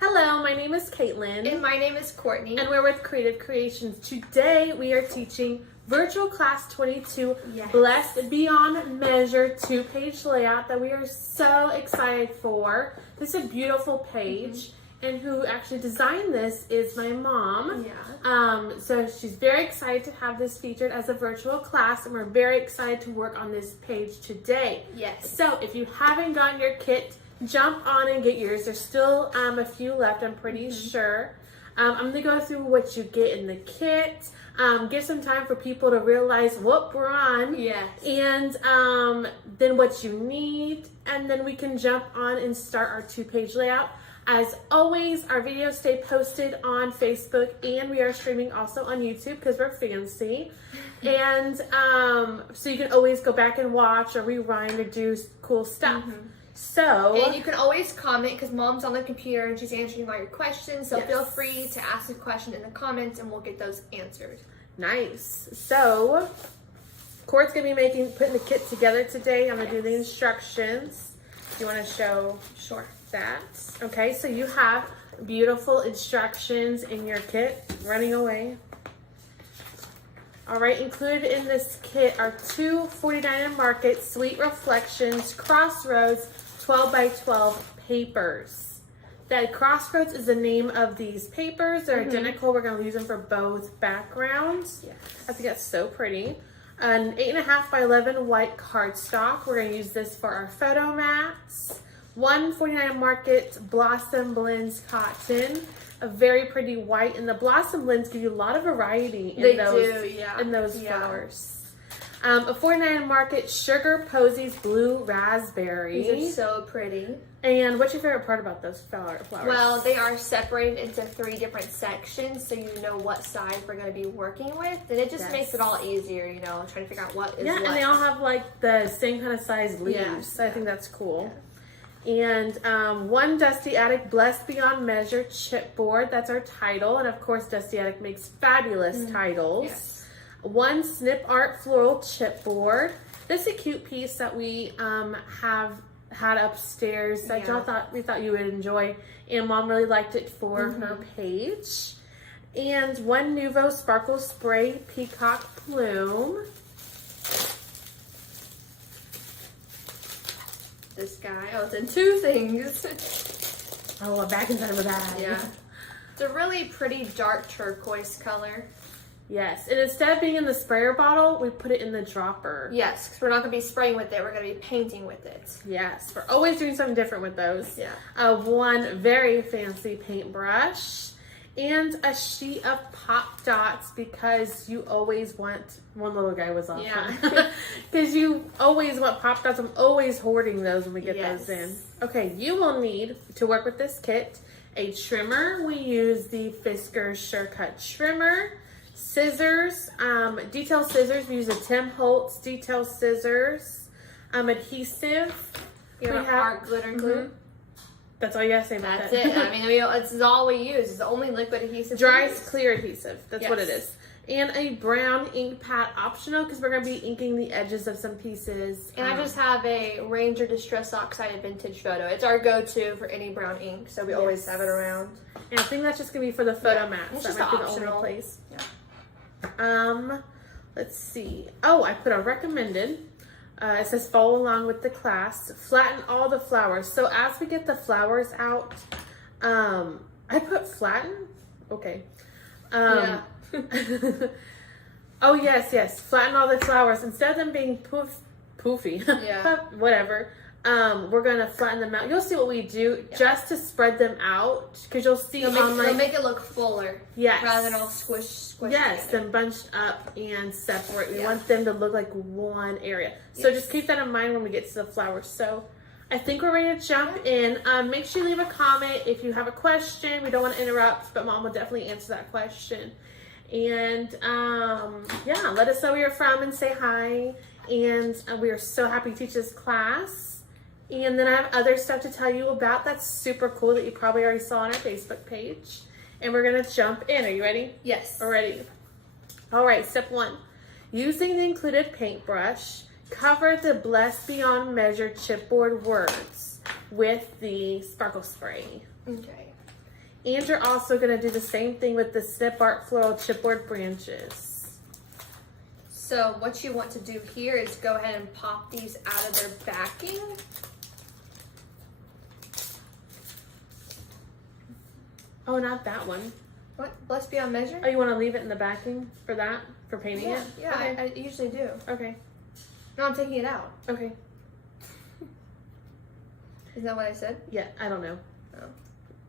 Hello, my name is Caitlin. And my name is Courtney. And we're with Creative Creations. Today we are teaching Virtual Class 22, Yes. Blessed Beyond Measure 2-page layout that we are so excited for. This is a beautiful page. And who actually designed this is my mom. Yeah. So she's very excited to have this featured as a virtual class, and we're very excited to work on this page today. Yes. So if you haven't gotten your kit, jump on and get yours. There's still a few left, I'm pretty sure. I'm going to go through what you get in the kit, give some time for people to realize what we're on, Yes. and then what you need, and then we can jump on and start our 2-page layout. As always, our videos stay posted on Facebook, and we are streaming also on YouTube because we're fancy. And so you can always go back and watch or rewind or do cool stuff. So, And you can always comment because Mom's on the computer and she's answering all your questions. So Yes. feel free to ask a question in the comments and we'll get those answered. nice. So, Court's going to be putting the kit together today. I'm going to do the instructions. Do you want to show Sure. that? Okay, so you have beautiful instructions in your kit. Running away. All right, included in this kit are two 49 Market Sweet Reflections Crossroads 12 by 12 papers. That Crossroads is the name of these papers. They're identical. We're going to use them for both backgrounds. Yes. I think that's so pretty. An 8.5 by 11 white cardstock. We're going to use this for our photo mats. One 49 Market Blossom Blends cotton. A very pretty white, and the Blossom Blends give you a lot of variety in those flowers. A 49 Market Sugar Posies Blue Raspberry. These are so pretty. And what's your favorite part about those flowers? Well, they are separated into 3 different sections so you know what side we're going to be working with. And it just makes it all easier, you know, trying to figure out what is what. and they all have like the same kind of size leaves. Yeah. So I think that's cool. And one Dusty Attic Blessed Beyond Measure chipboard. That's our title. And of course, Dusty Attic makes fabulous titles. Yes. One Snip Art Floral chipboard. This is a cute piece that we have had upstairs that we thought you would enjoy. And Mom really liked it for her page. And one Nuvo Sparkle Spray Peacock Plume. This guy. Oh, it's in 2 things. Oh, a back inside of a bag. Yeah. It's a really pretty dark turquoise color. Yes, and instead of being in the sprayer bottle, we put it in the dropper. Yes, because we're not going to be spraying with it. We're going to be painting with it. Yes, we're always doing something different with those. Yeah. One very fancy paintbrush. And a sheet of pop dots because you always want, one little guy was off. Yeah. Because you always want pop dots. I'm always hoarding those when we get those in. Okay, you will need, to work with this kit, a trimmer. We use the Fiskars Sure-Cut Trimmer. Scissors, detail scissors. We use a Tim Holtz detail scissors. Adhesive. We have art glitter glue. That's all you gotta say about That's that. it. I mean, this is all we use. It's the only liquid adhesive. Dries clear adhesive. That's what it is. And a brown ink pad optional because we're going to be inking the edges of some pieces. And I just have a Ranger Distress Oxide Vintage Photo. It's our go-to for any brown ink, so we always have it around. And I think that's just going to be for the photo mats. It's that just might be the optional. only place. Yeah. Let's see. Oh, I put a recommended. It says follow along with the class. Flatten all the flowers. So as we get the flowers out, I put flatten. Okay. Oh yes. Flatten all the flowers instead of them being poofy. Yeah. Whatever. We're gonna flatten them out. You'll see what we do just to spread them out because you'll see It'll make it look fuller. Yes. Rather than all squished Yes, together. then bunched up and separate. We want them to look like one area. So just keep that in mind when we get to the flowers. So I think we're ready to jump in. Make sure you leave a comment if you have a question. We don't want to interrupt, but Mom will definitely answer that question. And let us know where you're from and say hi. And we are so happy to teach this class. And then I have other stuff to tell you about that's super cool that you probably already saw on our Facebook page. And we're going to jump in. Are you ready? Yes. We're ready. All right, step 1. Using the included paintbrush, cover the Blessed Beyond Measure chipboard words with the sparkle spray. Okay. And you're also going to do the same thing with the Snip Art Floral Chipboard branches. So what you want to do here is go ahead and pop these out of their backing. Oh, not that one. What? Let's be on measure? Oh, you want to leave it in the backing for that? For painting it? Yeah, Okay. I usually do. Okay. No, I'm taking it out. Okay. Is that what I said? Yeah, I don't know.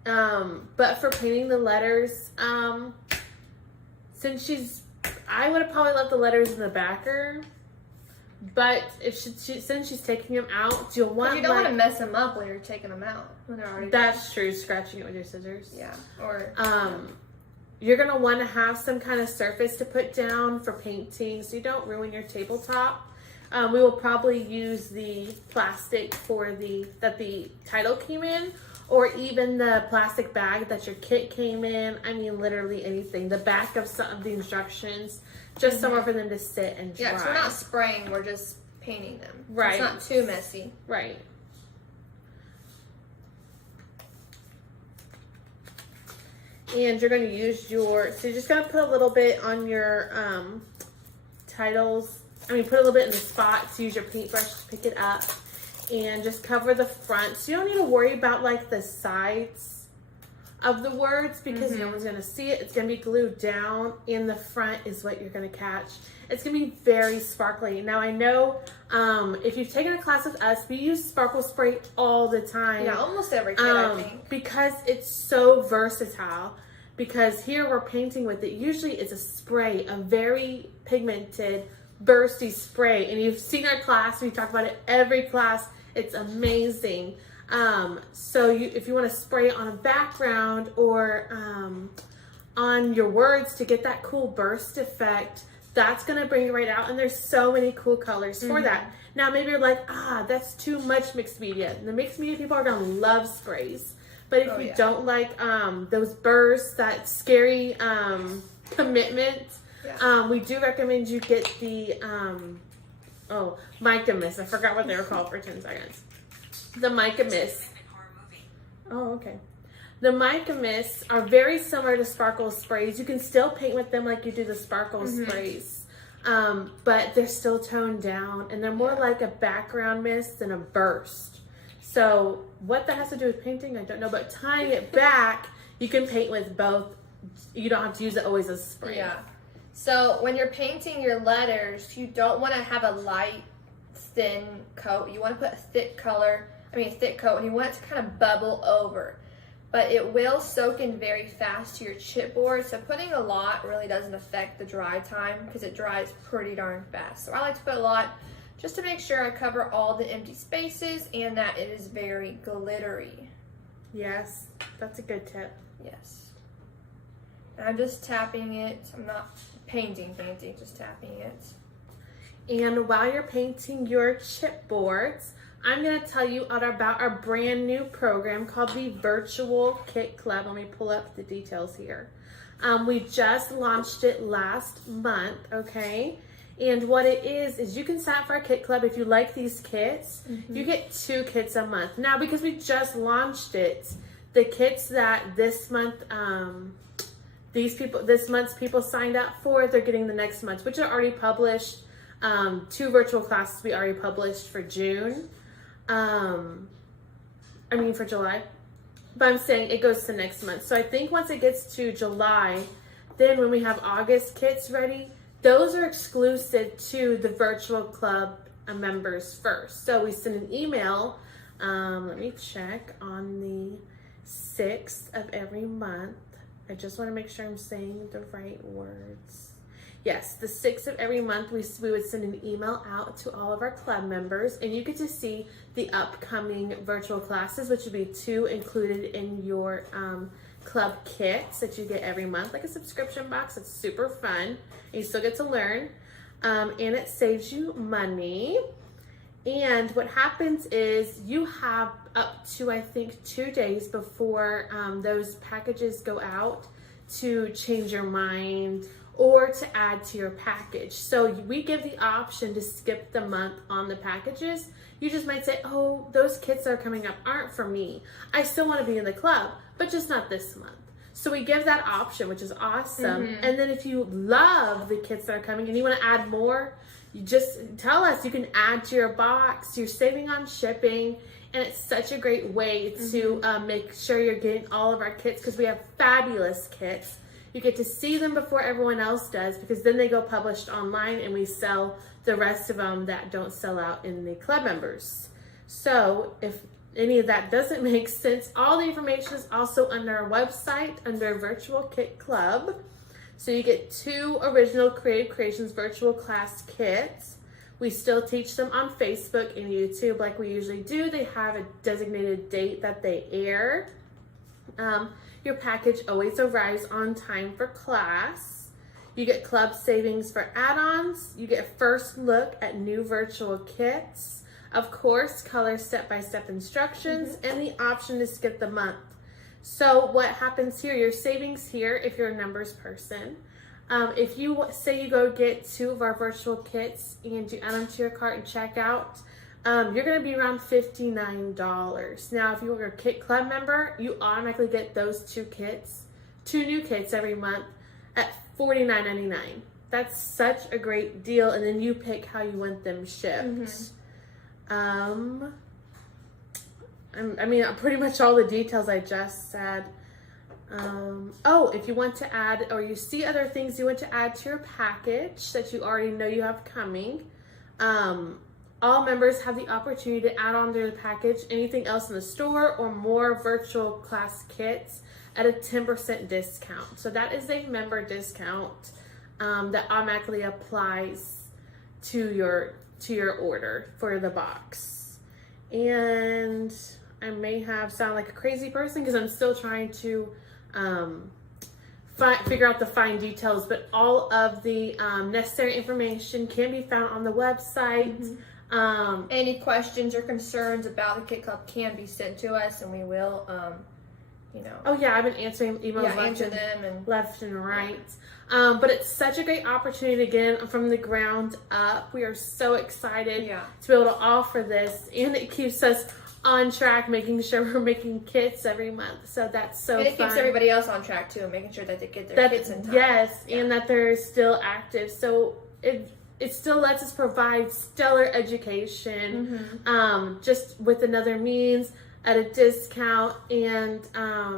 Oh. But for painting the letters, I would have probably left the letters in the backer. But if since she's taking them out, you'll want. But you don't want to mess them up when you're taking them out when they're already. That's true. Scratching it with your scissors. Yeah. Or. You're gonna want to have some kind of surface to put down for painting, so you don't ruin your tabletop. We will probably use the plastic that the title came in, or even the plastic bag that your kit came in. I mean, literally anything. The back of some of the instructions, just somewhere for them to sit and dry. Yeah, so we're not spraying, we're just painting them. Right. It's not too messy. Right. And you're going to use so you're just going to put a little bit on your titles. Put a little bit in the spots. Use your paintbrush to pick it up. And just cover the front. So you don't need to worry about like the sides of the words because no one's going to see it. It's going to be glued down. In the front is what you're going to catch. It's going to be very sparkly. Now I know if you've taken a class with us, we use sparkle spray all the time. Yeah, almost every kid, I think. Because it's so versatile. Because here we're painting with it. Usually it's a spray, a very pigmented, bursty spray. And you've seen our class. We talk about it every class. It's amazing. So if you want to spray it on a background or on your words to get that cool burst effect, that's going to bring it right out. And there's so many cool colors for that. Now, maybe you're like, that's too much mixed media. The mixed media people are going to love sprays. But if you don't like those bursts, that scary commitment, we do recommend you get the, Mica Mist. I forgot what they were called for 10 seconds. The Mica Mist. Oh, okay. The Mica Mists are very similar to sparkle sprays. You can still paint with them like you do the sparkle sprays. But they're still toned down. And they're more like a background mist than a burst. So what that has to do with painting, I don't know. But tying it back, you can paint with both. You don't have to use it always as spray. Yeah. So when you're painting your letters, you don't want to have a light, thin coat. You want to put a thick coat, and you want it to kind of bubble over. But it will soak in very fast to your chipboard. So putting a lot really doesn't affect the dry time because it dries pretty darn fast. So I like to put a lot just to make sure I cover all the empty spaces and that it is very glittery. Yes, that's a good tip. Yes. And I'm just tapping it. I'm not painting, just tapping it. And while you're painting your chipboards, I'm going to tell you about our brand new program called the Virtual Kit Club. Let me pull up the details here. We just launched it last month, okay? And what it is you can sign up for a kit club if you like these kits. You get 2 kits a month. Now, because we just launched it, the kits that this month, this month's people signed up for, they're getting the next month, which are already published. 2 virtual classes we already published for June. For July. But I'm saying it goes to next month. So I think once it gets to July, then when we have August kits ready, those are exclusive to the virtual club members first. So we send an email, let me check, on the 6th of every month. I just want to make sure I'm saying the right words. Yes, the 6th of every month, we would send an email out to all of our club members, and you get to see the upcoming virtual classes, which would be 2 included in your club kits that you get every month, like a subscription box. It's super fun, and you still get to learn, and it saves you money. And what happens is you have up to, I think, 2 days before those packages go out to change your mind or to add to your package. So we give the option to skip the month on the packages. You just might say, oh, those kits that are coming up aren't for me. I still want to be in the club, but just not this month. So we give that option, which is awesome. And then if you love the kits that are coming and you want to add more, you just tell us. You can add to your box. You're saving on shipping. And it's such a great way to make sure you're getting all of our kits, because we have fabulous kits. You get to see them before everyone else does, because then they go published online and we sell the rest of them that don't sell out in the club members. So if any of that doesn't make sense, all the information is also under our website under Virtual Kit Club. So you get 2 original Creative Creations virtual class kits. We still teach them on Facebook and YouTube like we usually do. They have a designated date that they air. Your package always arrives on time for class. You get club savings for add-ons. You get first look at new virtual kits. Of course, color step-by-step instructions and the option to skip the month. So what happens here, your savings here, if you're a numbers person, if you say you go get 2 of our virtual kits and you add them to your cart and check out, you're going to be around $59. Now, if you're a Kit Club member, you automatically get those 2 kits, 2 new kits every month at $49.99. That's such a great deal, and then you pick how you want them shipped. I mean, pretty much all the details I just said. If you want to add, or you see other things you want to add to your package that you already know you have coming, all members have the opportunity to add on to the package anything else in the store or more virtual class kits at a 10% discount. So that is a member discount that automatically applies to your order for the box. And I may have sound like a crazy person because I'm still trying to figure out the fine details, but all of the necessary information can be found on the website. Any questions or concerns about the Kit Club can be sent to us, and we will, Oh yeah, I've been answering emails left and right. But it's such a great opportunity to get from the ground up. We are so excited to be able to offer this, and it keeps us on track, making sure we're making kits every month. So that's so fun. And it keeps everybody else on track too, making sure that they get their kits in time. Yes, and that they're still active. So it still lets us provide stellar education, just with another means at a discount. And I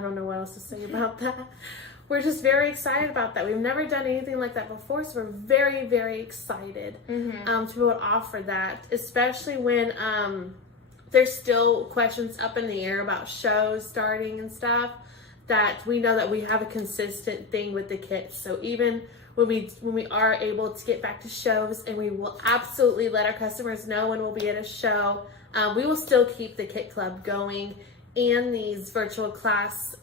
don't know what else to say about that. We're just very excited about that. We've never done anything like that before, so we're very, very excited to be able to offer that, especially when there's still questions up in the air about shows starting and stuff, that we know that we have a consistent thing with the kits. So even when we are able to get back to shows, and we will absolutely let our customers know when we'll be at a show, we will still keep the Kit Club going and these virtual class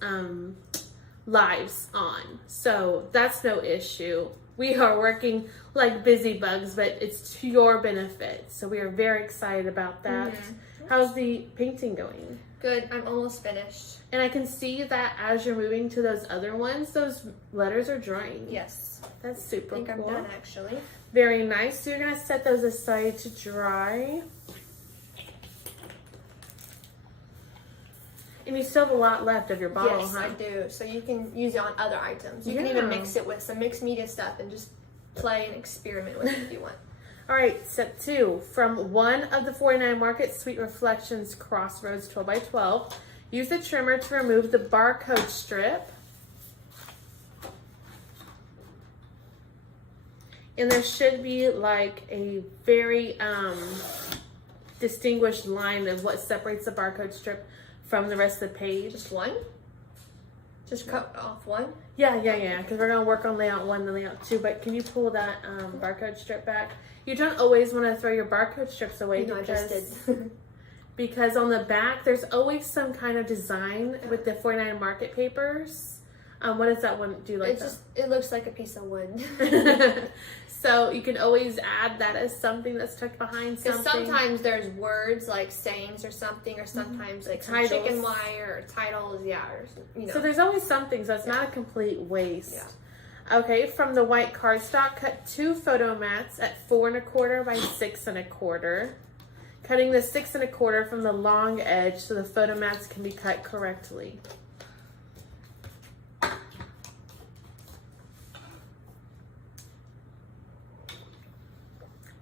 lives on. So that's no issue. We are working like busy bugs, but it's to your benefit. So we are very excited about that. How's the painting going? Good. I'm almost finished. And I can see that as you're moving to those other ones, those letters are drying. Yes. That's super cool. I think I'm done, actually. Very nice. So you're going to set those aside to dry. And you still have a lot left of your bottle, yes, huh? I do. So you can use it on other items. You can even mix it with some mixed media stuff and just play and experiment with it if you want. All right, step 2. From one of the 49 Market Sweet Reflections Crossroads 12x12, use the trimmer to remove the barcode strip. And there should be like a very distinguished line of what separates the barcode strip from the rest of the page. Just one? Just cut off one? Yeah, because we're going to work on layout 1 and layout 2, but can you pull that barcode strip back? You don't always want to throw your barcode strips away, I just did. because on the back, there's always some kind of design with the 49 Market papers. What does that one do like that? It looks like a piece of wood. So you can always add that as something that's tucked behind something. Because sometimes there's words like sayings or something, or sometimes like some Titles. chicken wire or titles, or So there's always something, so it's not a complete waste. Yeah. Okay, from the white cardstock, cut 2 photo mats at 4 1/4 by 6 1/4. Cutting the 6 1/4 from the long edge so the photo mats can be cut correctly.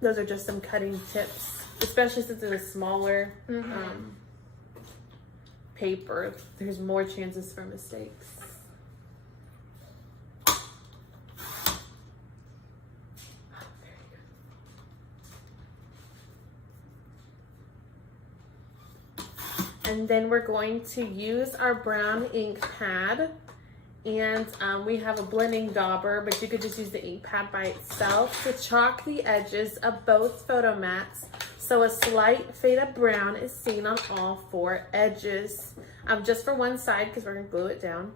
Those are just some cutting tips, especially since it's a smaller paper. There's more chances for mistakes. And then we're going to use our brown ink pad, and we have a blending dauber, but you could just use the ink pad by itself to chalk the edges of both photo mats so a slight fade of brown is seen on all 4 edges. Just for one side because we're gonna glue it down.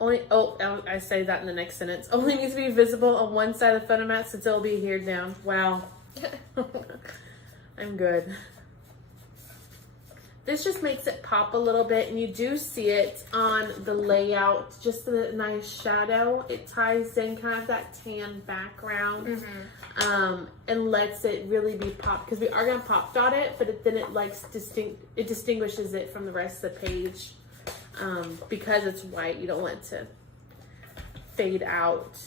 I say that in the next sentence. Only needs to be visible on one side of the photo mat since it'll be here down. Wow. I'm good. This just makes it pop a little bit, and you do see it on the layout, just a nice shadow. It ties in kind of that tan background, and lets it really be popped, because we are going to pop dot it, but then it distinguishes it from the rest of the page. Because it's white, you don't want it to fade out.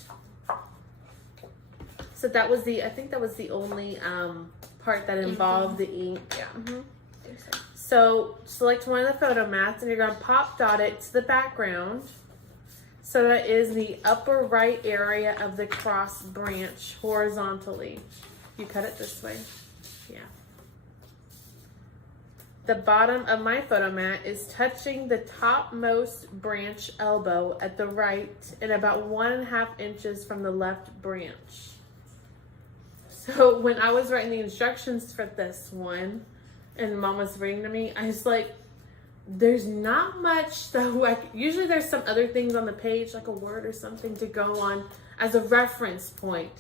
So that was I think that was the only part that involved the ink. Yeah. So select one of the photo mats, and you're going to pop dot it to the background. So that is the upper right area of the cross branch horizontally. You cut it this way. Yeah. The bottom of my photo mat is touching the topmost branch elbow at the right and about 1.5 inches from the left branch. So when I was writing the instructions for this one, and Mom was reading to me, I was like, there's not much. So usually there's some other things on the page, like a word or something to go on as a reference point.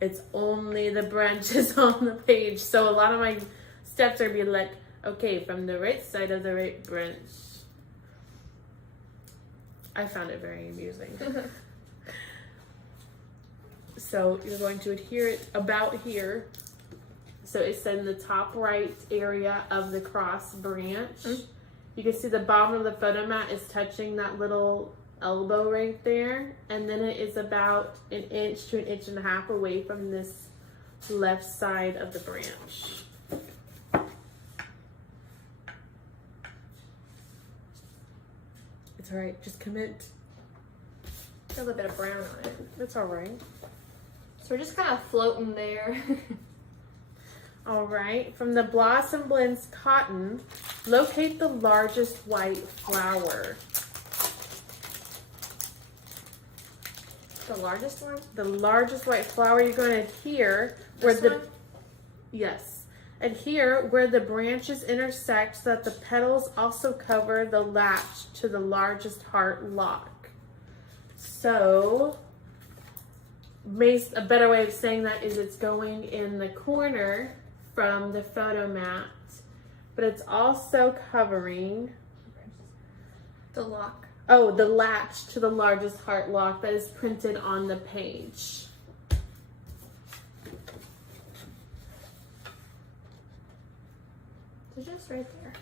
It's only the branches on the page. So a lot of my steps are be like, okay, from the right side of the right branch. I found it very amusing. So you're going to adhere it about here. So it's in the top right area of the cross branch. You can see the bottom of the photo mat is touching that little elbow right there. And then it is about 1 inch to 1.5 inches away from this left side of the branch. It's all right, just commit. There's a little bit of brown on it. It's all right. So we're just kind of floating there. All right, from the Blossom Blends cotton, locate the largest white flower. The largest one? The largest white flower, you're going to adhere where adhere where the branches intersect so that the petals also cover the latch to the largest heart lock. So, a better way of saying that is it's going in the corner from the photo mat, but it's also covering the lock. Oh, the latch to the largest heart lock that is printed on the page. It's just right there.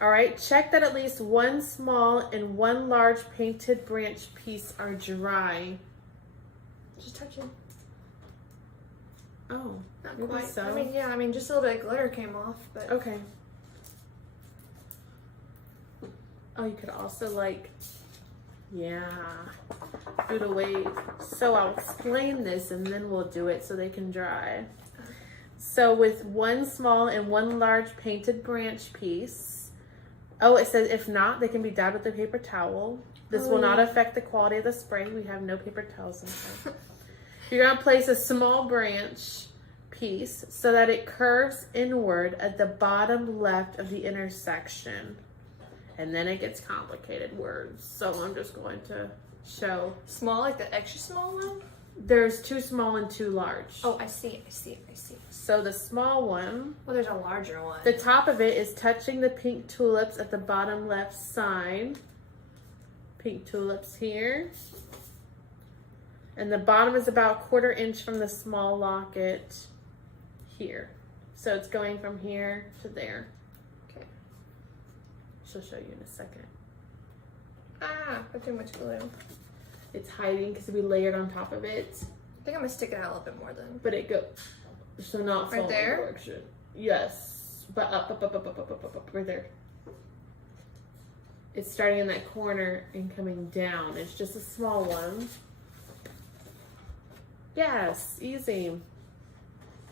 All right, check that at least one small and one large painted branch piece are dry. Just touch it. Oh, not maybe quite. so. I mean, just a little bit of glitter came off, but okay. Oh, you could also do the wave. So I'll explain this and then we'll do it so they can dry. So with one small and one large painted branch piece. Oh, it says if not, they can be dabbed with a paper towel. This will not affect the quality of the spray. We have no paper towels inside. You're going to place a small branch piece so that it curves inward at the bottom left of the intersection. And then it gets complicated words. So I'm just going to show. Small, like the extra small one? There's 2 small and 2 large. Oh, I see. So the small one. Well, there's a larger one. The top of it is touching the pink tulips at the bottom left side. Pink tulips here. And the bottom is about 1/4 inch from the small locket here. So it's going from here to there. Okay. She'll show you in a second. Put too much glue. It's hiding because we layered on top of it. I think I'm gonna stick it out a little bit more then. But it goes. So not Right following there? direction. Yes, but up, right there. It's starting in that corner and coming down. It's just a small one. Yes, easy.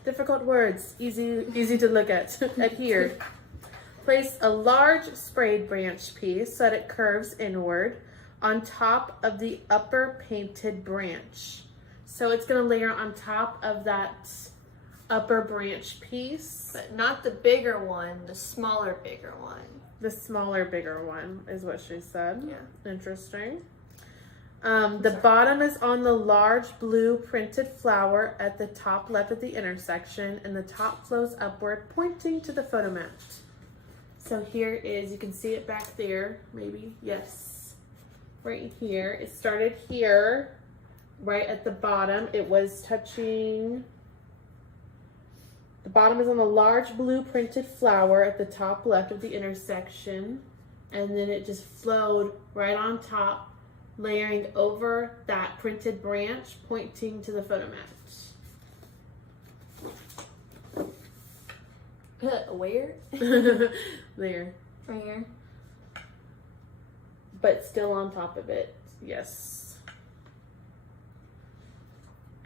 Difficult words, easy to look at. Adhere. Place a large sprayed branch piece so that it curves inward on top of the upper painted branch. So it's going to layer on top of that upper branch piece. But not the bigger one, the smaller, bigger one. The smaller, bigger one is what she said. Yeah. Interesting. The bottom is on the large blue printed flower at the top left of the intersection, and the top flows upward, pointing to the photo mat. So here is, you can see it back there, maybe, yes. Right here. It started here, right at the bottom. It was touching, the bottom is on the large blue printed flower at the top left of the intersection, and then it just flowed right on top, layering over that printed branch, pointing to the photo mat. Where? There. Right here. But still on top of it. Yes.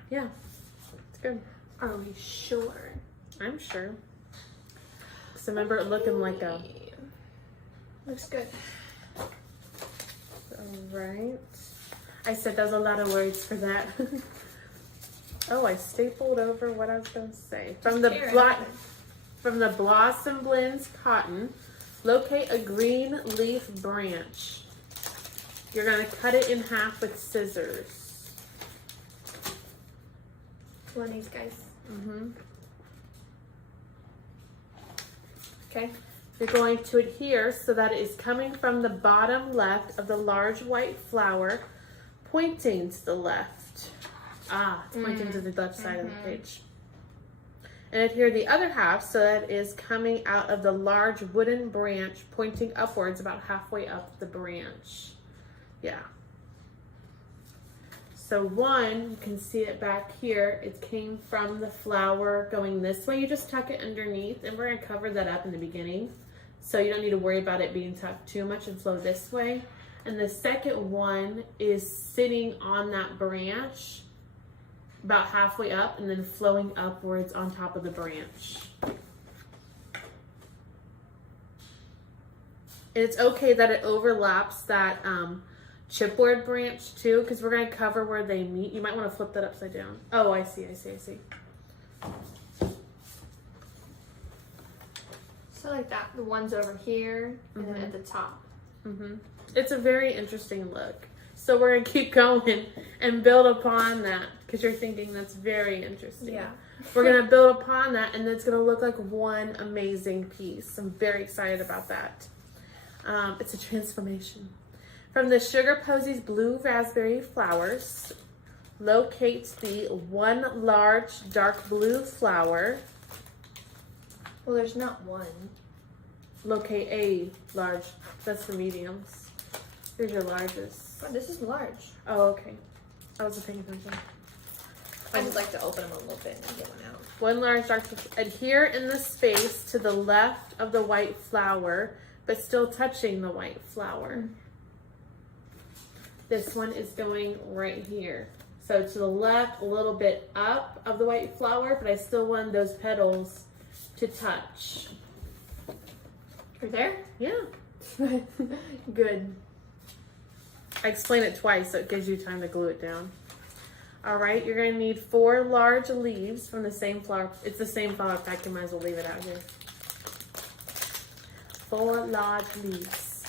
Yeah. It's good. Are we sure? I'm sure. Because I remember it looking like a... Looks good. Alright. I said there's a lot of words for that. Oh, I stapled over what I was going to say. From the Blossom Blends cotton, locate a green leaf branch. You're going to cut it in half with scissors. One of these guys. Mm-hmm. Okay. You're going to adhere so that it is coming from the bottom left of the large white flower, pointing to the left. Ah, it's pointing to the left side of the page. And adhere the other half so that it is coming out of the large wooden branch, pointing upwards about halfway up the branch. Yeah. So one, you can see it back here. It came from the flower going this way. You just tuck it underneath, and we're going to cover that up in the beginning. So you don't need to worry about it being tucked too much and flow this way. And the second one is sitting on that branch about halfway up and then flowing upwards on top of the branch. And it's okay that it overlaps that chipboard branch too, because we're going to cover where they meet. You might want to flip that upside down. Oh, I see. So like that, the one's over here and then at the top. Mm-hmm. It's a very interesting look. So we're going to keep going and build upon that, because you're thinking that's very interesting. Yeah. We're going to build upon that, and it's going to look like one amazing piece. I'm very excited about that. It's a transformation. From the Sugar Posies Blue Raspberry Flowers, locate the one large dark blue flower. Well, there's not one. Locate a large. That's for mediums. Here's your largest. Oh, this is large. Oh, okay. I wasn't paying attention. I just like to open them a little bit and get one out. One large dark. Adhere in the space to the left of the white flower, but still touching the white flower. This one is going right here. So to the left, a little bit up of the white flower, but I still want those petals to touch. Right there? Yeah. Good. I explain it twice so it gives you time to glue it down. All right, you're going to need 4 large leaves from the same flower. It's the same flower pack, you might as well leave it out here. 4 large leaves.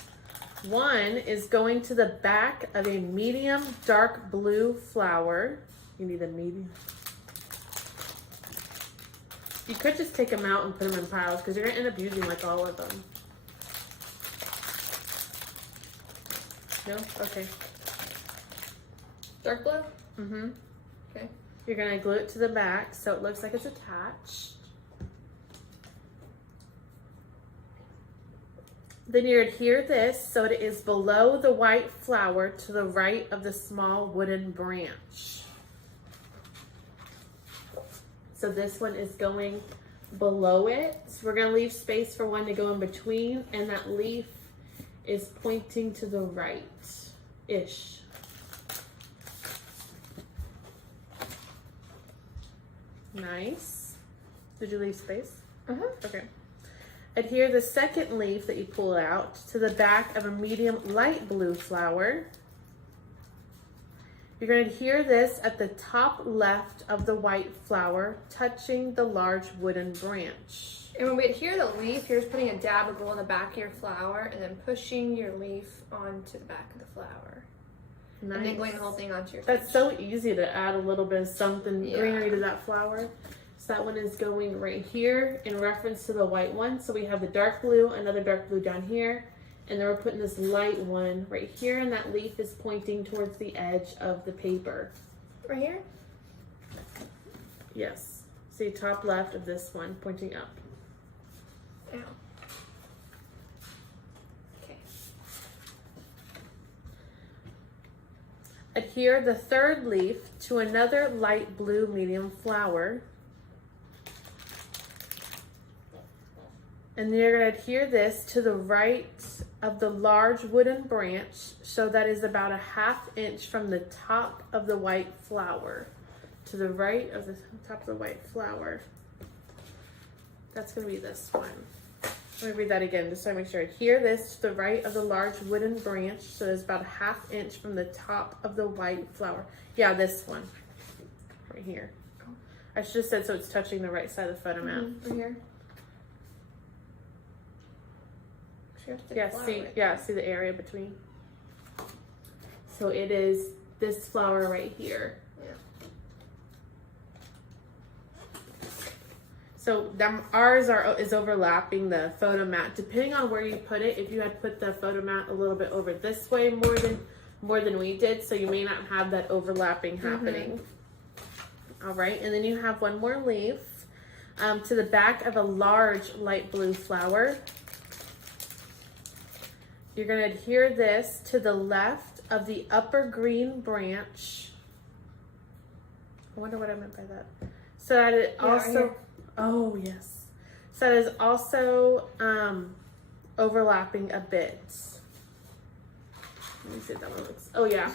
One is going to the back of a medium dark blue flower. You need a medium. You could just take them out and put them in piles, because you're going to end up using like all of them. No? Okay. Dark blue? Mm-hmm. Okay. You're going to glue it to the back so it looks like it's attached. Then you adhere this so it is below the white flower to the right of the small wooden branch. So this one is going below it. So we're gonna leave space for one to go in between, and that leaf is pointing to the right-ish. Nice. Did you leave space? Okay. Adhere the second leaf that you pull out to the back of a medium light blue flower. You're going to adhere this at the top left of the white flower, touching the large wooden branch. And when we adhere the leaf, you're just putting a dab of glue on the back of your flower and then pushing your leaf onto the back of the flower. Nice. And then gluing the whole thing onto your That's so easy to add a little bit of something greenery to that flower. So that one is going right here in reference to the white one. So we have the dark blue, another dark blue down here. And then we're putting this light one right here, and that leaf is pointing towards the edge of the paper. Right here? Yes. See, top left of this one, pointing up. Ow. Okay. Adhere the third leaf to another light blue medium flower. And then you're going to adhere this to the right of the large wooden branch, so that is about a 1/2 inch from the top of the white flower. To the right of the top of the white flower. That's going to be this one. Let me read that again just so I make sure. Adhere this to the right of the large wooden branch, so it's about a 1/2 inch from the top of the white flower. Yeah, this one. Right here. I should have said so it's touching the right side of the photo mat. Right here. See the area between. So it is this flower right here. Yeah. So ours is overlapping the photo mat. Depending on where you put it, if you had put the photo mat a little bit over this way more than we did, so you may not have that overlapping happening. All right, and then you have one more leaf to the back of a large light blue flower. You're going to adhere this to the left of the upper green branch. I wonder what I meant by that. So that it also, oh yes. So that is also overlapping a bit. Let me see if that one looks, oh yeah.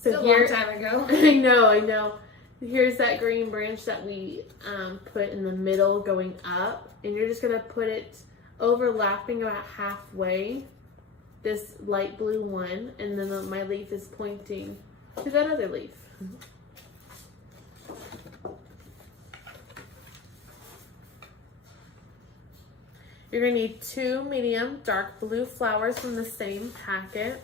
So it's a long time ago. I know. Here's that green branch that we put in the middle going up. And you're just going to put it overlapping about halfway, this light blue one, and then my leaf is pointing to that other leaf. You're going to need 2 medium dark blue flowers from the same packet.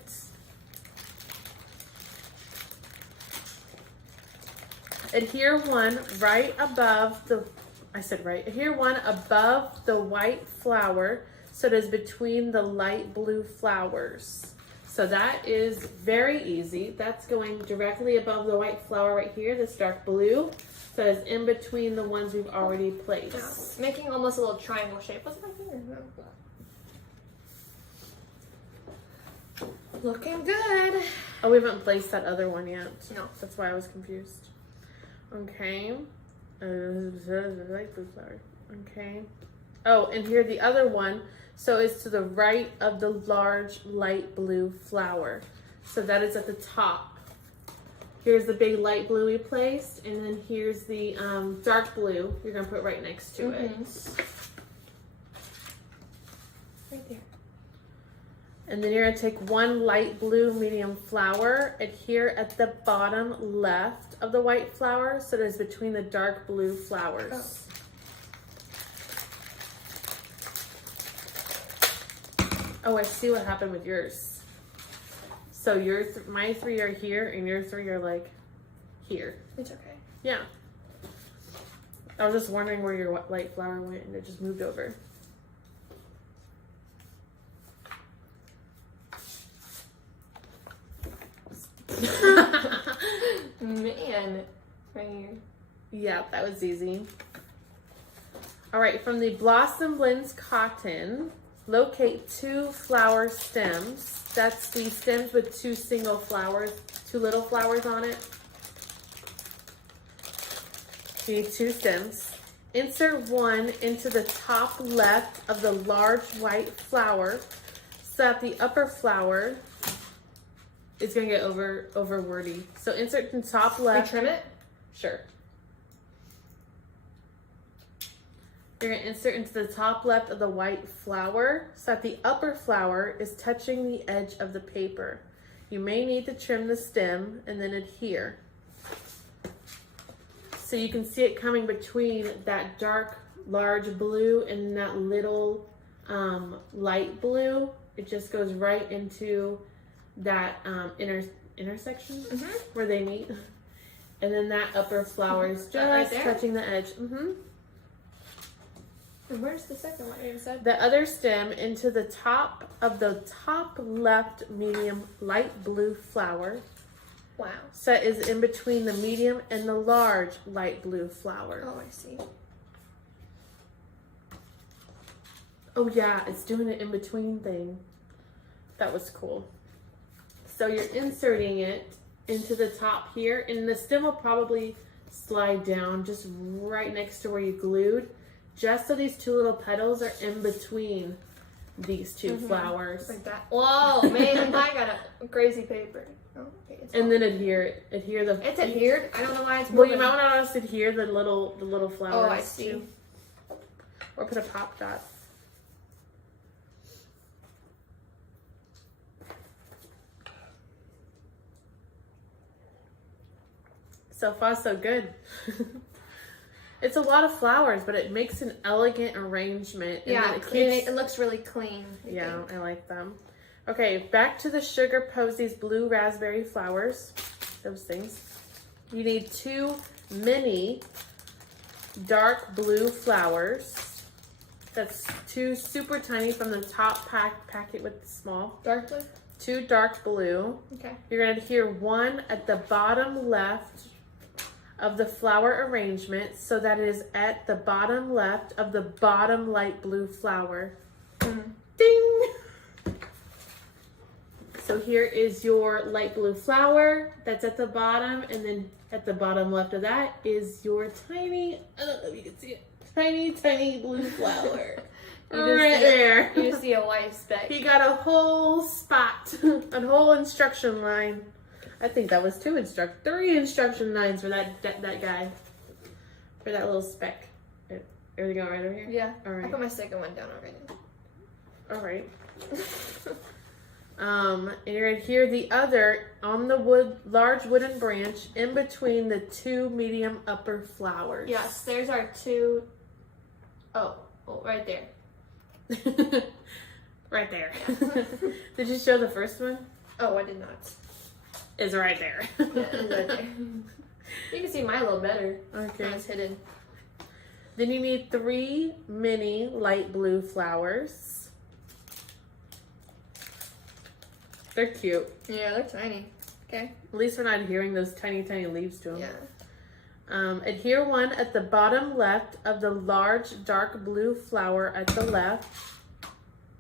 Adhere one right above the adhere one above the white flower, so it is between the light blue flowers. So that is very easy. That's going directly above the white flower right here, this dark blue. So it's in between the ones we've already placed. Yeah, making almost a little triangle shape. What's my finger? Looking good. Oh, we haven't placed that other one yet. No. That's why I was confused. Okay. Light blue flower. Okay. Oh, and here the other one. So it's to the right of the large light blue flower. So that is at the top. Here's the big light blue we placed, and then here's the dark blue you're gonna put right next to it. Right there. And then you're gonna take one light blue medium flower, adhere at the bottom left of the white flower, so that it's between the dark blue flowers. Oh, I see what happened with yours. So my 3 are here, and your 3 are like here. It's okay. Yeah. I was just wondering where your light flower went, and it just moved over. Man, right here. Yeah, that was easy. All right, from the Blossom Blends cotton, locate 2 flower stems. That's the stems with 2 single flowers, 2 little flowers on it. You need 2 stems. Insert one into the top left of the large white flower so that the upper flower is going to get over wordy. So insert in top left. We trim it? Sure. You're going to insert into the top left of the white flower so that the upper flower is touching the edge of the paper. You may need to trim the stem and then adhere. So you can see it coming between that dark, large blue and that little light blue. It just goes right into that intersection where they meet. And then that upper flower is just right touching the edge. And where's the second one you said? The other stem into the top of the top left medium light blue flower. Wow. So it is in between the medium and the large light blue flower. Oh, I see. Oh yeah, it's doing an in between thing. That was cool. So you're inserting it into the top here, and the stem will probably slide down just right next to where you glued, just so these 2 little petals are in between these 2 flowers. Like that. Whoa, man, I got a crazy paper. Oh, okay, and then adhere the. It's adhered. I don't know why it's. Well, you might want to also adhere the little flowers. Oh, I see. Too. Or put a pop dot. So far, so good. It's a lot of flowers, but it makes an elegant arrangement. And yeah, it looks really clean. I like them. Okay, back to the Sugar Posies blue raspberry flowers. Those things. You need 2 mini dark blue flowers. That's 2 super tiny from the top packet with the small. Dark blue? 2 dark blue. Okay. You're going to adhere 1 at the bottom left of the flower arrangement so that it is at the bottom left of the bottom light blue flower. Ding! So here is your light blue flower that's at the bottom, and then at the bottom left of that is your tiny, I don't know if you can see it, tiny blue flower. Right there. You see a white speck. He got a whole spot, a whole instruction line. I think that was 3 instruction lines for that guy, for that little speck. Everything all right over here? Yeah. All right. I put my second one down already. All right. And you're gonna adhere the other on the large wooden branch in between the 2 medium upper flowers. Yes, there's our 2. Oh, right there. Right there. Did you show the first one? Oh, I did not. It's right there. Yeah, it's right there. You can see mine a little better. Okay. It's hidden. Then you need 3 mini light blue flowers. They're cute. Yeah, they're tiny. Okay. At least we're not adhering those tiny leaves to them. Yeah. Adhere 1 at the bottom left of the large dark blue flower at the left.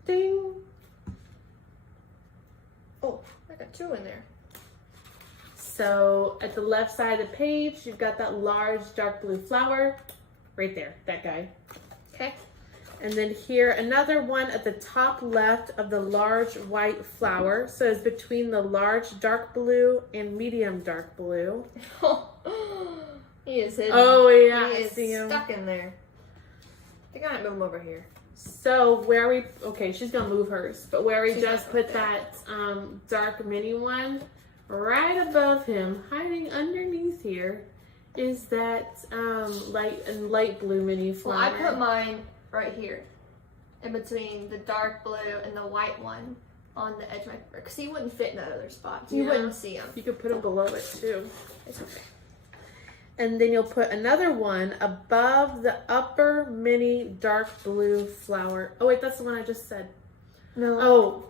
Ding! Oh, I got 2 in there. So at the left side of the page, you've got that large dark blue flower. Right there, that guy. Okay. And then here, another one at the top left of the large white flower. So it's between the large dark blue and medium dark blue. He is hidden. Oh yeah, he I is see him. stuck in there. I think I might move him over here. So where we, okay, she's gonna move hers, but where we She's just put that dark mini one, right above him, hiding underneath here, is that light blue mini flower. Well, I put mine right here, in between the dark blue and the white one on the edge of my paper, because he wouldn't fit in that other spot. You wouldn't see him. You could put him below it too. It's okay. And then you'll put another one above the upper mini dark blue flower. Oh wait, that's the one I just said. No. Oh,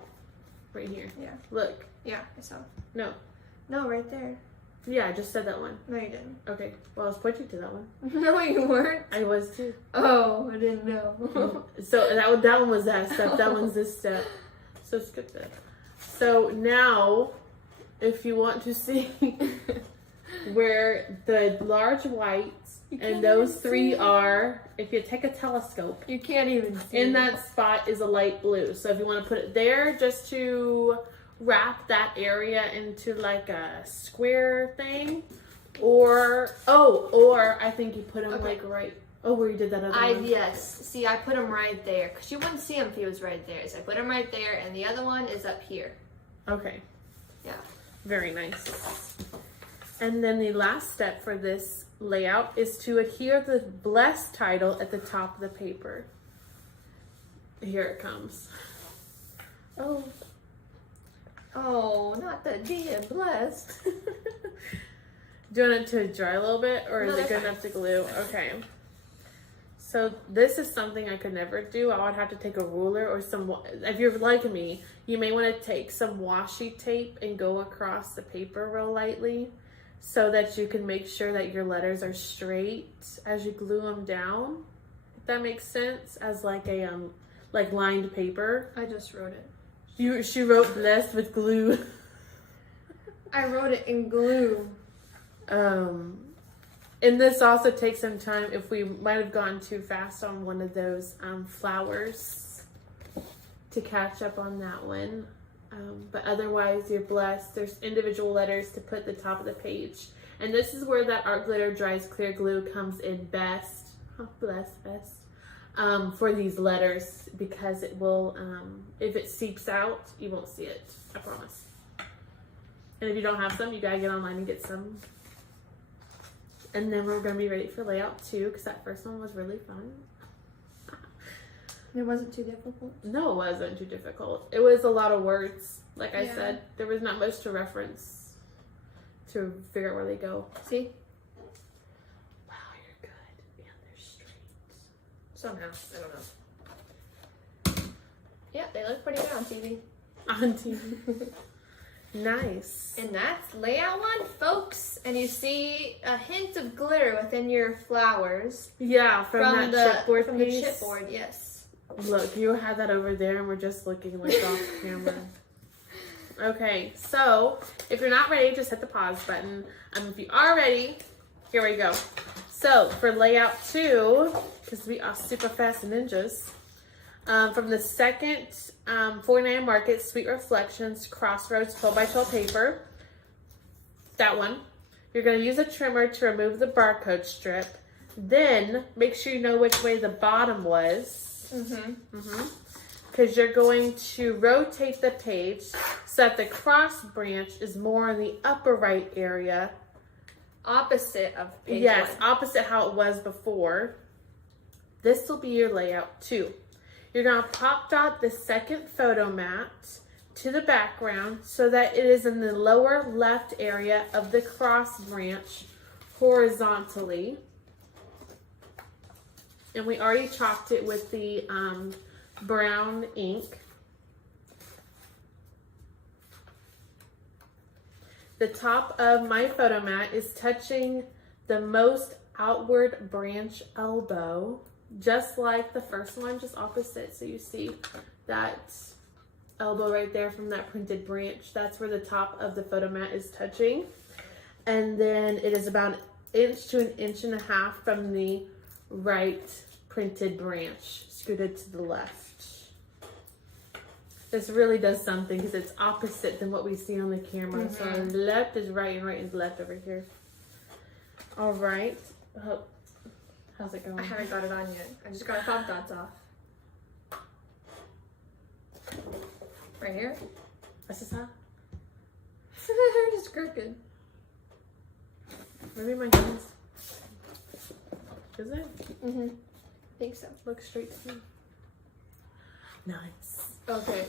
right here. Yeah. Look. Yeah, I saw. No. No, right there. Yeah, I just said that one. No, you didn't. Okay. Well, I was pointing to that one. No, you weren't. I was too. Oh, I didn't know. So that one was that step. That one's this step. So skip that. So now, if you want to see where the large white And those three are, if you take a telescope, you can't even see in it. that spot is a light blue. So if you want to put it there just to wrap that area into like a square thing, or I think you put them like right. Oh, where you did that other one. Yes. See, I put them right there because you wouldn't see them if he was right there. So I put them right there, and the other one is up here. Okay. Yeah. Very nice. And then the last step for this layout is to adhere the blessed title at the top of the paper. Here it comes. Oh, not the dear blessed. Do you want it to dry a little bit, or is it good enough to glue? Okay. So this is something I could never do. I would have to take a ruler or if you're like me, you may want to take some washi tape and go across the paper real lightly so that you can make sure that your letters are straight as you glue them down. If that makes sense, as like a like lined paper. I just wrote it. She wrote blessed with glue. I wrote it in glue. And this also takes some time if we might have gone too fast on one of those flowers to catch up on that one. But otherwise, you're blessed. There's individual letters to put at the top of the page. And this is where that art glitter dries clear glue comes in best. Oh, best. For these letters, because it will, if it seeps out, you won't see it. I promise. And if you don't have some, you gotta get online and get some. And then we're going to be ready for layout 2 because that first one was really fun. It wasn't too difficult? No, it wasn't too difficult. It was a lot of words. Like I said, there was not much to reference to figure out where they go. See? Wow, you're good. Yeah, they're straight. Somehow. I don't know. Yeah, they look pretty good on TV. On TV. Nice. And that's layout 1, folks. And you see a hint of glitter within your flowers. Yeah, from that chipboard from piece. the chipboard, yes. Look, you had that over there and we're just looking like off camera. Okay, so if you're not ready, just hit the pause button. If you are ready, here we go. So for layout 2, because we are super fast ninjas, from the second 49 Market Sweet Reflections Crossroads 12x12 paper, that one, you're going to use a trimmer to remove the barcode strip. Then make sure you know which way the bottom was. Because you're going to rotate the page so that the cross branch is more in the upper right area. Opposite of page 1. Opposite how it was before. This will be your layout 2. You're going to pop dot the second photo mat to the background so that it is in the lower left area of the cross branch horizontally. And we already chalked it with the brown ink. The top of my photo mat is touching the most outward branch elbow, just like the first one, just opposite. So you see that elbow right there from that printed branch. That's where the top of the photo mat is touching. And then it is about 1 inch to 1.5 inches from the right printed branch, scooted to the left. This really does something because it's opposite than what we see on the camera. So our left is right and right is left over here. All right. How's it going? I haven't got it on yet. I just got the top dots off. Right here? What's this, huh? They're just crooked. Maybe my hands. Is it? I think so. Look straight to me. Nice. Okay.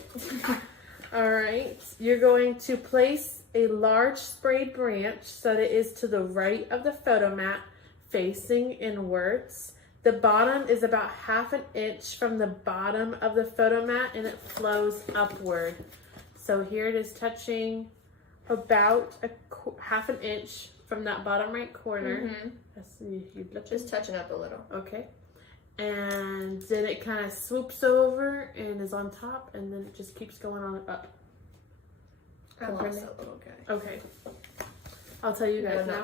All right. You're going to place a large sprayed branch so that it is to the right of the photo mat, facing inwards. The bottom is about 1/2 inch from the bottom of the photo mat and it flows upward. So here it is touching about 1/2 inch from that bottom right corner. Just touching up a little. Okay. And then it kind of swoops over and is on top, and then it just keeps going on up. I lost that little guy. Okay. I'll tell you guys now.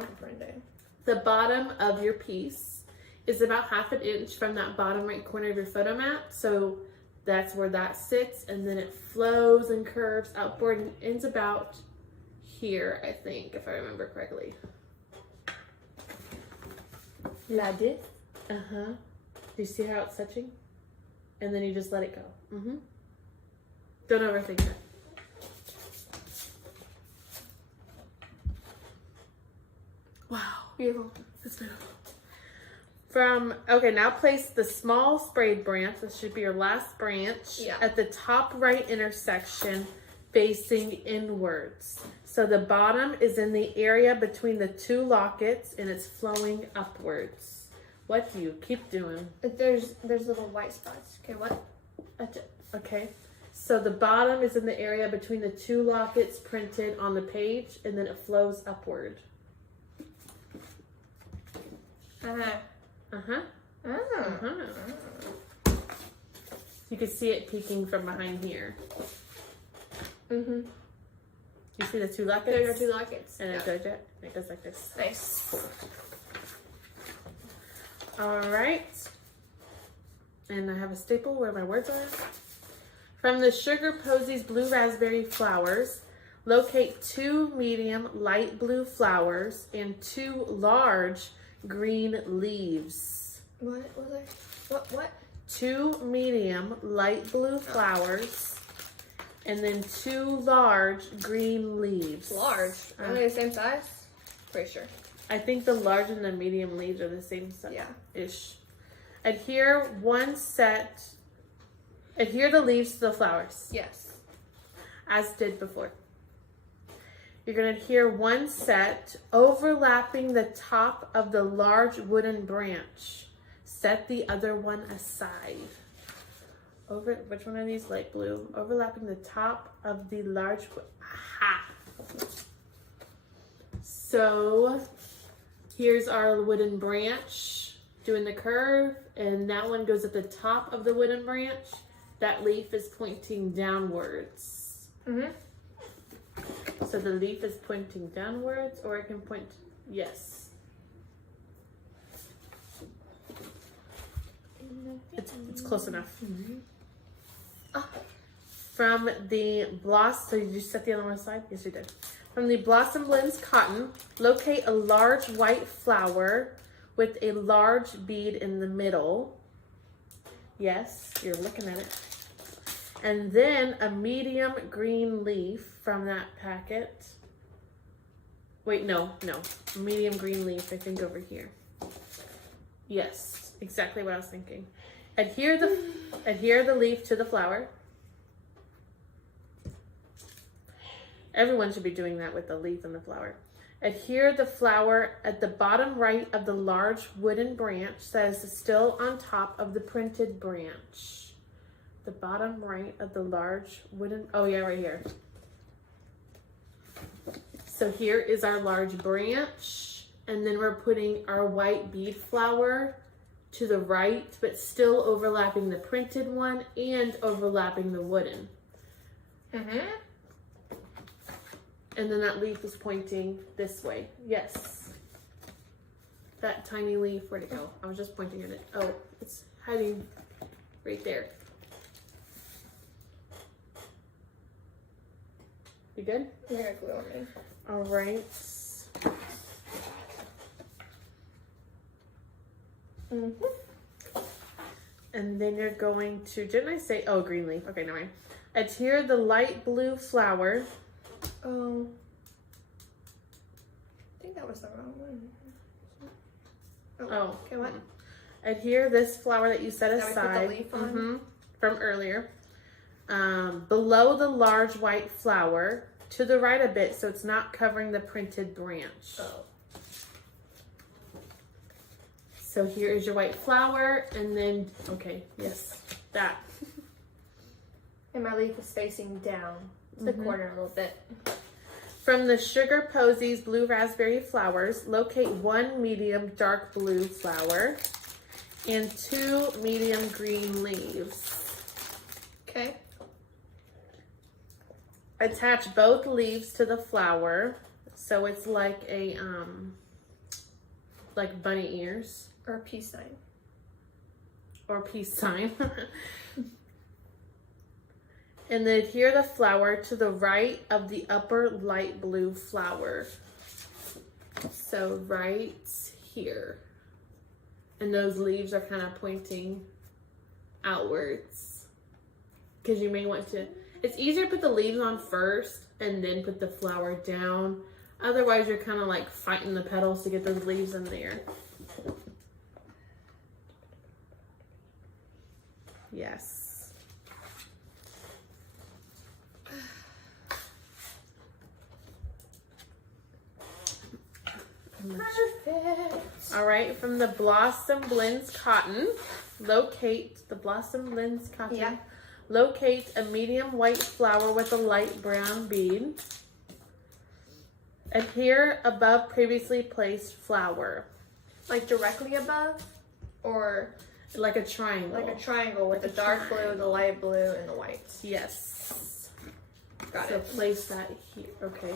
The bottom of your piece is about 1/2 inch from that bottom right corner of your photo mat. So that's where that sits, and then it flows and curves outward and ends about here, I think, if I remember correctly. Like this? Uh-huh. Do you see how it's touching? And then you just let it go. Don't overthink it. Wow. Beautiful. That's beautiful. Okay, now place the small sprayed branch, this should be your last branch, at the top right intersection facing inwards. So the bottom is in the area between the 2 lockets and it's flowing upwards. What do you keep doing? There's little white spots. Okay, what? Okay. So the bottom is in the area between the 2 lockets printed on the page, and then it flows upward. You can see it peeking from behind here. You see the 2 lockets? There are 2 lockets. And it goes like this. Nice. All right. And I have a staple where my words are. From the Sugar Posies Blue Raspberry Flowers, locate 2 medium light blue flowers and 2 large green leaves. What was I? What? 2 medium light blue flowers and then 2 large green leaves. Large? Are they the same size? Pretty sure. I think the large and the medium leaves are the same size. Yeah. Ish. Adhere the leaves to the flowers. Yes. As did before. You're going to adhere 1 set overlapping the top of the large wooden branch. Set the other one aside. Which one are these? Light blue. Overlapping the top of the large. Aha! So here's our wooden branch doing the curve, and that one goes at the top of the wooden branch. That leaf is pointing downwards. So the leaf is pointing downwards, or it can point, yes. It's close enough. From the blossom, so did you set the other one aside? Yes, you did. From the Blossom Blends cotton, locate a large white flower with a large bead in the middle. Yes, you're looking at it. And then a medium green leaf from that packet. Wait, no. Medium green leaf, I think, over here. Yes, exactly what I was thinking. Adhere the leaf to the flower. Everyone should be doing that with the leaf and the flower. Adhere the flower at the bottom right of the large wooden branch that is still on top of the printed branch. The bottom right of the large wooden, oh yeah, right here. So here is our large branch, and then we're putting our white bead flower to the right, but still overlapping the printed one and overlapping the wooden. And then that leaf is pointing this way. Yes. That tiny leaf, where'd it go? I was just pointing at it. Oh, it's hiding right there. You good? You're gonna glue on me. All right. And then you're going to, didn't I say, oh, green leaf. Okay, never mind. Adhere the light blue flower. Oh. I think that was the wrong one. Oh. Okay, what? Adhere this flower that you set Now aside. we put the leaf on? From earlier. Below the large white flower, to the right a bit so it's not covering the printed branch. Oh. So here is your white flower, and then, okay, yes, that. And my leaf is facing down to the corner a little bit. From the Sugar Posies Blue Raspberry Flowers, locate 1 medium dark blue flower and 2 medium green leaves. Okay. Attach both leaves to the flower, so it's like a like bunny ears. Or a peace sign. Or peace sign. And then adhere the flower to the right of the upper light blue flower. So right here. And those leaves are kind of pointing outwards. Because you may want to, it's easier to put the leaves on first and then put the flower down. Otherwise you're kind of like fighting the petals to get those leaves in there. Yes. Perfect. All right, from the Blossom Blends Cotton, locate the Blossom Blends Cotton. Yeah. Locate a medium white flower with a light brown bead. Adhere above previously placed flower. Like directly above? Or Like a triangle. like a triangle with the dark blue, the light blue, and the white. Yes. Got So it. place that here. Okay.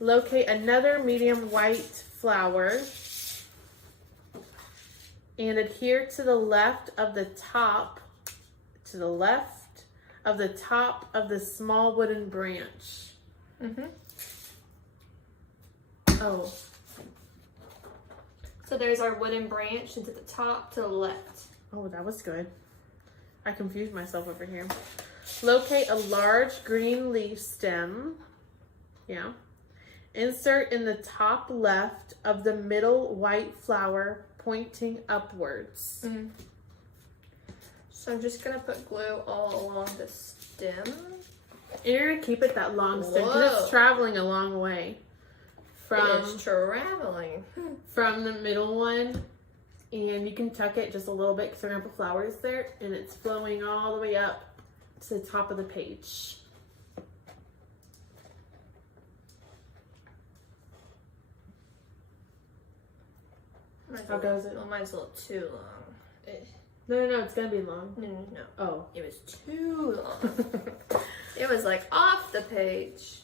Locate another medium white flower and adhere to the left of the top, to the left of the top of the small wooden branch. Mm-hmm. Oh, So there's our wooden branch, and to the top, to the left. oh, that was good. I confused myself over here. Locate a large green leaf stem. Yeah. Insert in the top left of the middle white flower pointing upwards. Mm. So I'm just gonna put glue all along the stem. And you're gonna keep it that long stem because Whoa. it's traveling a long way It is traveling. from the middle one, and you can tuck it just a little bit because we're gonna put flowers there, and it's flowing all the way up to the top of the page. How goes it? Well, mine's a little too long. No, it's gonna be long. No. Oh. It was too long. It was like off the page.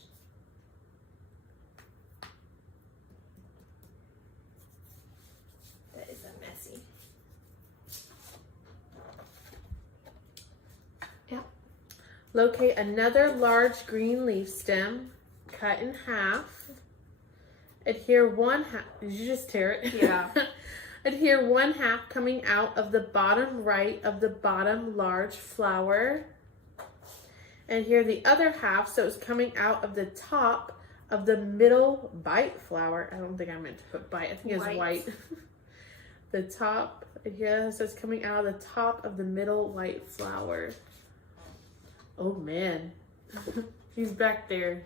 That is a messy. Yeah. Locate another large green leaf stem, cut in half. Adhere one half. Did you just tear it? Yeah. Adhere one half coming out of the bottom right of the bottom large flower. And here the other half, so it's coming out of the top of the middle bite flower. I don't think I meant to put bite. I think it's white. The top, here, so it's coming out of the top of the middle white flower. Oh man, he's back there.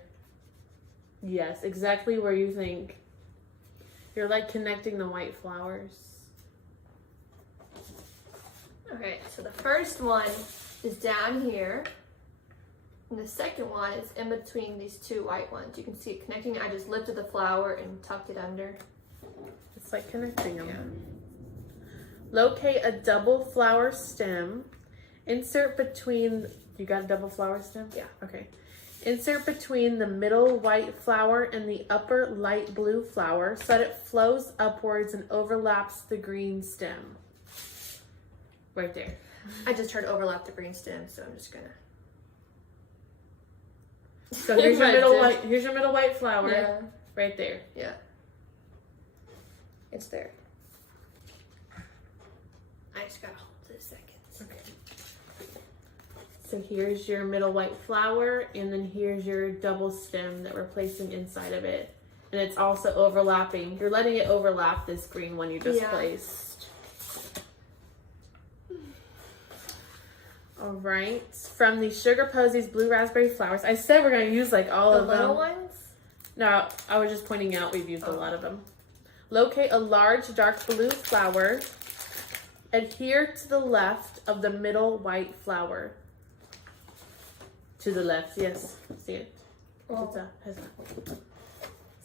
Yes, exactly where you think. You're like connecting the white flowers. Okay, so the first one is down here. And the second one is in between these two white ones. You can see it connecting. I just lifted the flower and tucked it under. It's like connecting them. Yeah. Locate a double flower stem. Insert between, you got a double flower stem? Yeah. Okay. Insert between the middle white flower and the upper light blue flower so that it flows upwards and overlaps the green stem. Right there. I just heard overlap the green stem, so I'm just gonna. So here's your middle white. Here's your middle white flower. Yeah. Right there. Yeah. It's there. I just gotta hold it a second. Okay. So here's your middle white flower, and then here's your double stem that we're placing inside of it. And it's also overlapping. You're letting it overlap this green one you just placed. All right. From the Sugar Posies Blue Raspberry Flowers. I said we're going to use like all of them. The little ones? No, I was just pointing out we've used a lot of them. Locate a large dark blue flower. Adhere to the left of the middle white flower. To the left, yes. See it? Oh.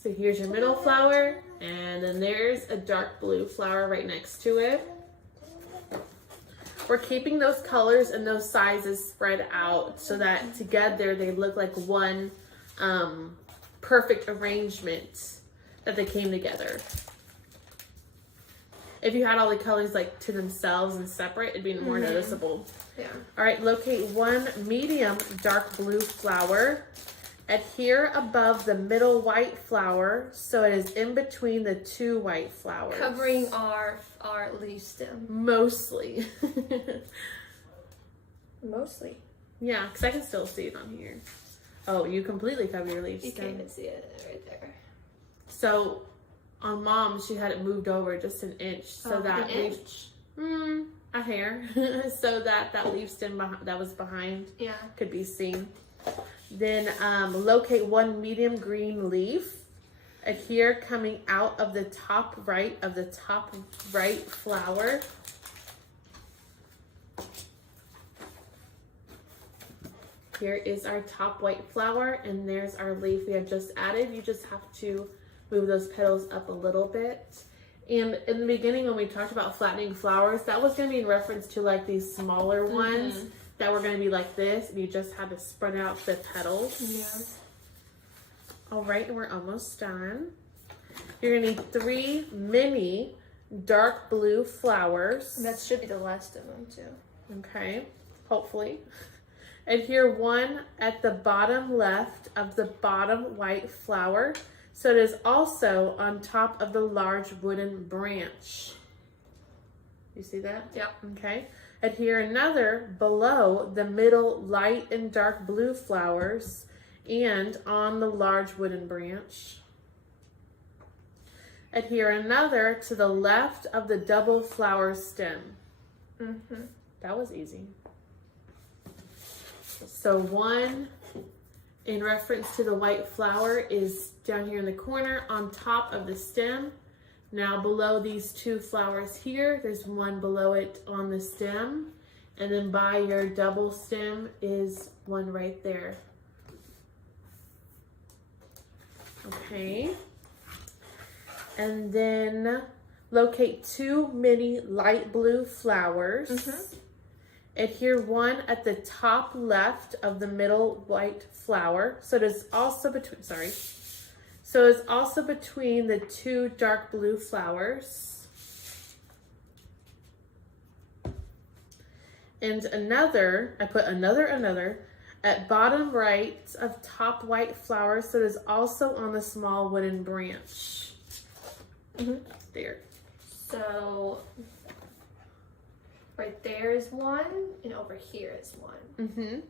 So here's your middle flower, and then there's a dark blue flower right next to it. We're keeping those colors and those sizes spread out so that together they look like one perfect arrangement that they came together. if you had all the colors like to themselves and separate, it'd be more noticeable. Yeah. All right, locate one medium dark blue flower. Adhere above the middle white flower so it is in between the two white flowers. Covering our leaf stem. Mostly. Mostly. Yeah, because I can still see it on here. Oh, you completely cover your leaf stem. You can't even see it right there. So on Mom, she had it moved over just an inch so that an inch? a hair, so that leaf stem that was behind could be seen. Then locate one medium green leaf. Adhere coming out of the top right flower. Here is our top white flower, and there's our leaf we have just added. You just have to move those petals up a little bit. And in the beginning, when we talked about flattening flowers, that was going to be in reference to like these smaller ones that were going to be like this, and you just had to spread out the petals. Yeah. All right, and we're almost done. You're going to need 3 mini dark blue flowers. And that should be the last of them too. Okay, hopefully. Adhere one at the bottom left of the bottom white flower, so it is also on top of the large wooden branch. You see that? Yep. Okay. Adhere another below the middle light and dark blue flowers and on the large wooden branch. Adhere another to the left of the double flower stem. That was easy. So one in reference to the white flower is down here in the corner on top of the stem. Now below these 2 flowers here, there's one below it on the stem. And then by your double stem is one right there. Okay. And then locate 2 mini light blue flowers. Adhere one at the top left of the middle white flower. So it is also between, So it's also between the 2 dark blue flowers. And another, I put another at bottom right of top white flower. So it is also on the small wooden branch. There. So right there is one, and over here is one.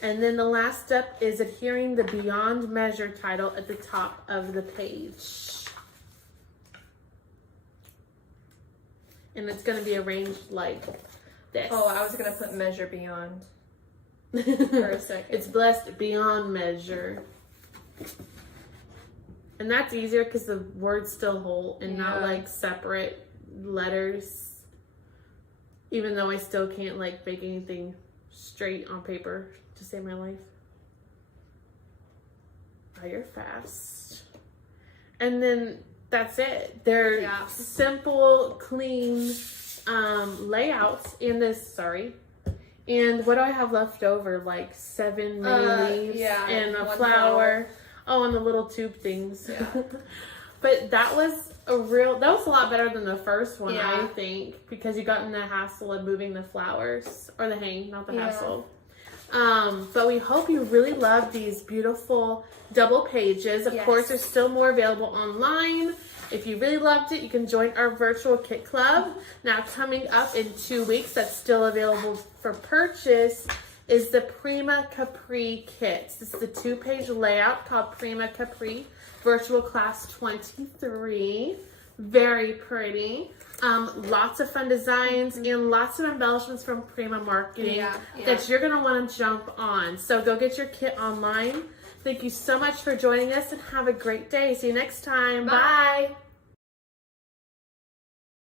And then the last step is adhering the Beyond Measure title at the top of the page. And it's going to be arranged like this. Oh, I was going to put measure beyond for a second. It's blessed beyond measure. And that's easier because the words still hold and not like separate letters. Even though I still can't like make anything straight on paper to save my life. Oh, you're fast. And then that's it. They're simple, clean layouts in this, And what do I have left over? Like 7 mini leaves and a flower. Oh, and the little tube things. Yeah. But that was a lot better than the first one, I think, because you got in the hassle of moving the flowers, or the hang, not the hassle. But we hope you really love these beautiful double pages. Of course, there's still more available online. If you really loved it, you can join our virtual kit club. Now, coming up in 2 weeks, that's still available for purchase, is the Prima Capri kits. This is the 2-page layout called Prima Capri Virtual Class 23. Very pretty. Lots of fun designs and lots of embellishments from Prima Marketing that you're going to want to jump on. So go get your kit online. Thank you so much for joining us and have a great day. See you next time. Bye.